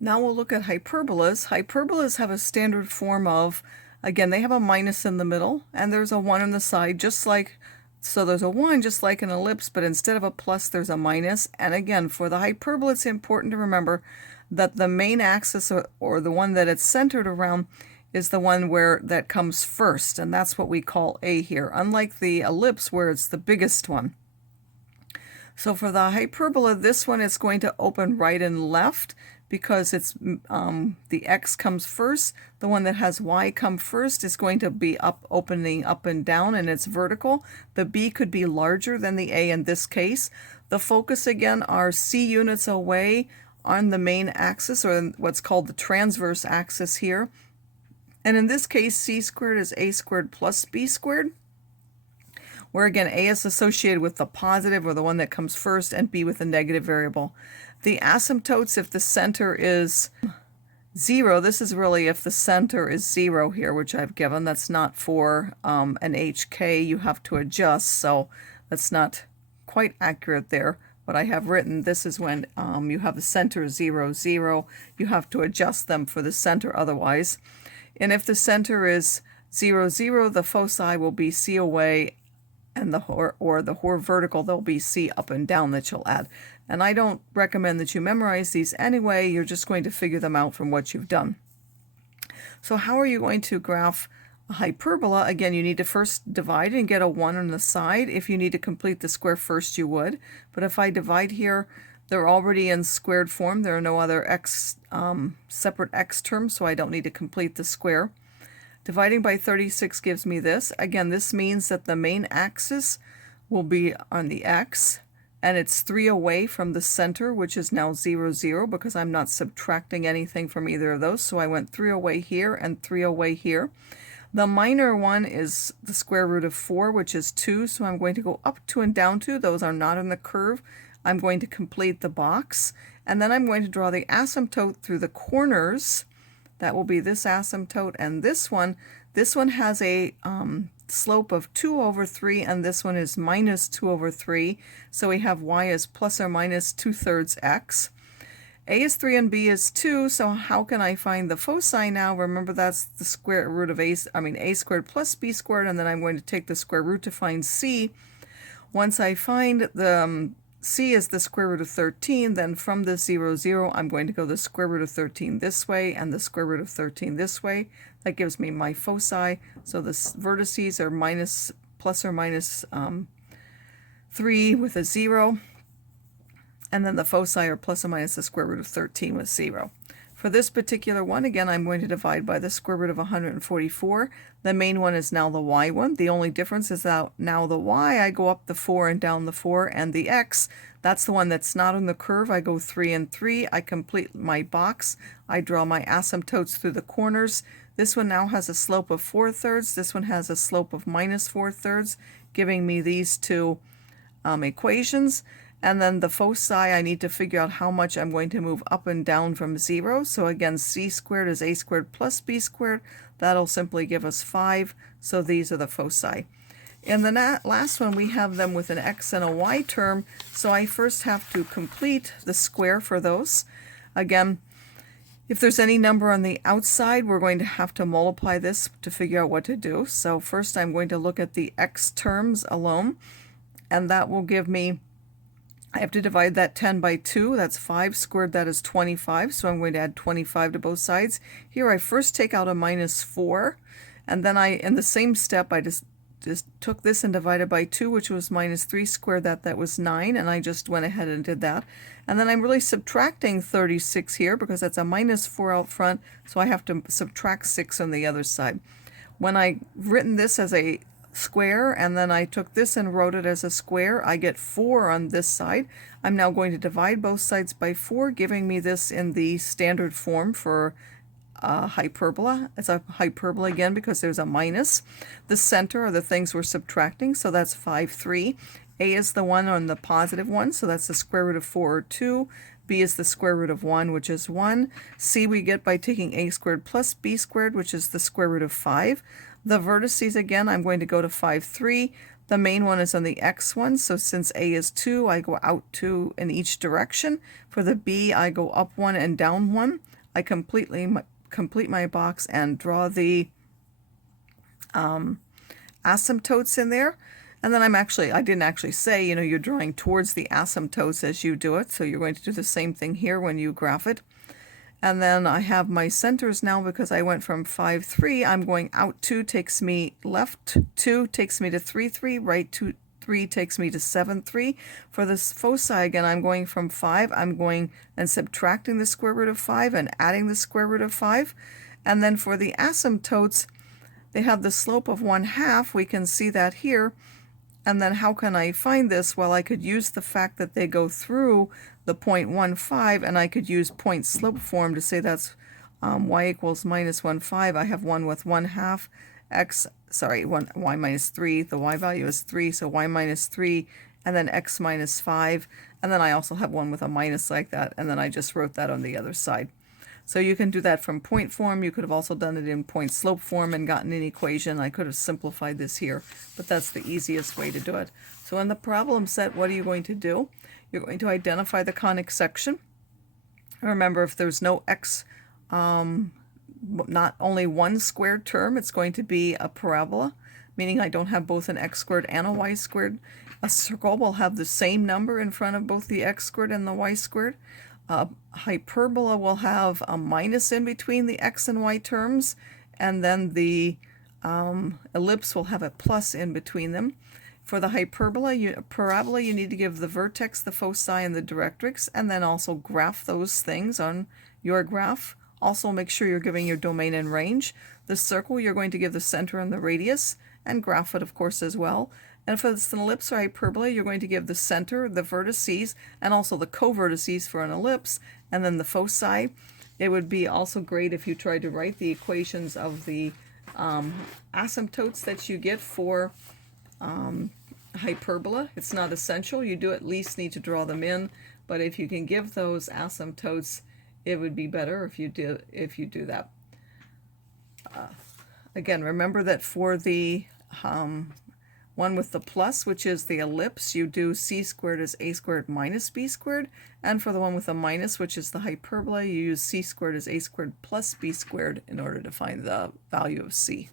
Now we'll look at hyperbolas. Hyperbolas have a standard form of, again, they have a minus in the middle, and there's a 1 on the side, just like, so there's a 1 just like an ellipse, but instead of a plus, there's a minus. And again, for the hyperbola, it's important to remember that the main axis, or the one that it's centered around, is the one that comes first, and that's what we call A here, unlike the ellipse where it's the biggest one. So for the hyperbola, this one is going to open right and left because it's the x comes first. The one that has y come first is going to be opening up and down, and it's vertical. The b could be larger than the a in this case. The focus again are c units away on the main axis, or what's called the transverse axis here. And in this case, c squared is a squared plus b squared, where again a is associated with the positive, or the one that comes first, and b with the negative variable. The asymptotes, if the center is 0, this is really if the center is 0 here, which I've given. That's not for an HK. You have to adjust, so that's not quite accurate there. What I have written, this is when you have the center 0, 0. You have to adjust them for the center otherwise. And if the center is 0, 0, the foci will be C away, and the vertical, there'll be C up and down that you'll add. And I don't recommend that you memorize these anyway. You're just going to figure them out from what you've done. So how are you going to graph a hyperbola? Again, you need to first divide and get a 1 on the side. If you need to complete the square first, you would. But if I divide here, they're already in squared form. There are no other separate x terms, so I don't need to complete the square. Dividing by 36 gives me this. Again, this means that the main axis will be on the x, and it's 3 away from the center, which is now 0, 0, because I'm not subtracting anything from either of those. So I went 3 away here and 3 away here. The minor one is the square root of 4, which is 2, so I'm going to go up 2 and down 2. Those are not in the curve. I'm going to complete the box, and then I'm going to draw the asymptote through the corners. That will be this asymptote, and this one has a slope of 2 over 3, and this one is minus 2 over 3. So we have y is plus or minus 2/3 x. A is 3 and b is 2, so how can I find the foci now? Remember, that's the square root of a squared plus b squared, and then I'm going to take the square root to find c. Once I find the c is the square root of 13, then from the 0, 0, I'm going to go the square root of 13 this way and the square root of 13 this way. That gives me my foci. So the vertices are plus or minus 3 with a 0. And then the foci are plus or minus the square root of 13 with 0. For this particular one, again, I'm going to divide by the square root of 144. The main one is now the y one. The only difference is that now the y, I go up the 4 and down the 4, and the x, that's the one that's not on the curve. I go 3 and 3. I complete my box. I draw my asymptotes through the corners. This one now has a slope of 4/3. This one has a slope of minus 4/3, giving me these two equations. And then the foci, I need to figure out how much I'm going to move up and down from 0. So again, c squared is a squared plus b squared. That'll simply give us 5. So these are the foci. In the last one, we have them with an x and a y term. So I first have to complete the square for those. Again, if there's any number on the outside, we're going to have to multiply this to figure out what to do. So first I'm going to look at the x terms alone, and that will give me, I have to divide that 10 by 2. That's 5 squared. That is 25. So I'm going to add 25 to both sides. Here I first take out a minus 4. And then in the same step, I just took this and divided by 2, which was minus 3 squared. That was 9. And I just went ahead and did that. And then I'm really subtracting 36 here because that's a minus 4 out front. So I have to subtract 6 on the other side. When I've written this as a square, and then I took this and wrote it as a square, I get 4 on this side. I'm now going to divide both sides by 4, giving me this in the standard form for hyperbola. It's a hyperbola again because there's a minus. The center are the things we're subtracting, so that's 5, 3. A is the one on the positive one, so that's the square root of 4, or 2. B is the square root of 1, which is 1. C we get by taking a squared plus b squared, which is the square root of 5. The vertices, again, I'm going to go to 5, 3. The main one is on the x one, so since a is 2, I go out 2 in each direction. For the b, I go up 1 and down 1. I complete my box and draw the asymptotes in there. And then I didn't actually say, you're drawing towards the asymptotes as you do it, so you're going to do the same thing here when you graph it. And then I have my centers now because I went from 5, 3. I'm going out 2 takes me left 2 takes me to 3, 3, right 2, 3 takes me to 7, 3. For this foci again, I'm going from 5. I'm going and subtracting the square root of 5 and adding the square root of 5. And then for the asymptotes, they have the slope of 1/2. We can see that here. And then how can I find this? Well, I could use the fact that they go through the 0.15, and I could use point slope form to say that's y equals minus 1/5. I have one with 1/2 y minus 3. The y value is 3, so y minus 3, and then x minus 5. And then I also have one with a minus like that, and then I just wrote that on the other side. So you can do that from point form. You could have also done it in point slope form and gotten an equation. I could have simplified this here, but that's the easiest way to do it. So in the problem set, what are you going to do? You're going to identify the conic section. Remember, if there's no x, not only one squared term, it's going to be a parabola, meaning I don't have both an x squared and a y squared. A circle will have the same number in front of both the x squared and the y squared. Hyperbola will have a minus in between the x and y terms, and then the ellipse will have a plus in between them. For the parabola, you need to give the vertex, the foci, and the directrix, and then also graph those things on your graph. Also make sure you're giving your domain and range. The circle, you're going to give the center and the radius, and graph it, of course, as well. And if it's an ellipse or hyperbola, you're going to give the center, the vertices, and also the covertices for an ellipse, and then the foci. It would be also great if you tried to write the equations of the asymptotes that you get for hyperbola. It's not essential. You do at least need to draw them in, but if you can give those asymptotes, it would be better if you do that. Again, remember that for the one with the plus, which is the ellipse, you do c squared as a squared minus b squared. And for the one with the minus, which is the hyperbola, you use c squared as a squared plus b squared in order to find the value of c.